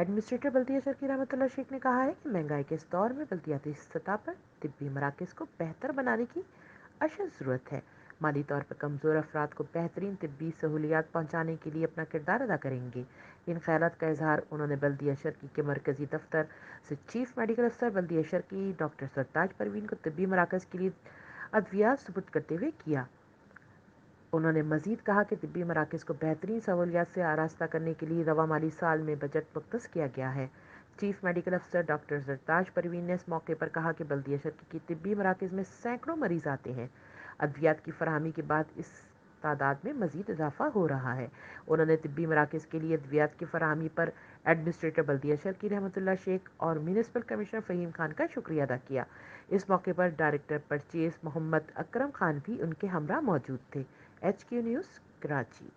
Administrator बल्दिया शर्की रहमतुल्लाह शेख ने कहा है कि महंगाई के इस दौर में बल्दियाती सतह पर तिब्बी मराकज़ को बेहतर बनाने की अशद ज़रूरत है। माली तौर पर कमज़ोर अफराद को बेहतरीन तिब्बी सहूलियात पहुँचाने के लिए अपना किरदार अदा करेंगे। इन ख्यालात का इजहार उन्होंने बल्दिया शर्की के मरकज़ी दफ्तर से चीफ मेडिकल अफसर बल्दिया शर्की डॉक्टर सरताज परवीन को तिब्बी मराकज़ के लिए अद्वियात सुपुर्द करते हुए किया। उन्होंने मजीद कहा कि तिब्बी मराकज़ को बेहतरीन सहूलियात से आरास्ता करने के लिए रवा माली साल में बजट मुख्तस किया गया है। चीफ मेडिकल अफसर डॉक्टर सरताज परवीन ने इस मौके पर कहा कि बल्दिया शर्की की तिब्बी मराकज़ में सैकड़ों मरीज आते हैं। अद्वियात की फराहमी के बाद इस तादाद में मजीद इजाफा हो रहा है। उन्होंने तिब्बी मराकज़ के लिए अद्वियात की फराहमी पर एडमिनिस्ट्रेटर बल्दिया शर्की रहमतुल्लाह शेख और म्यूनिसिपल कमिश्नर फ़हीम खान का शुक्रिया अदा किया। इस मौके पर डायरेक्टर परचेज मोहम्मद अकरम खान भी उनके हमरा मौजूद थे। HQ news Karachi.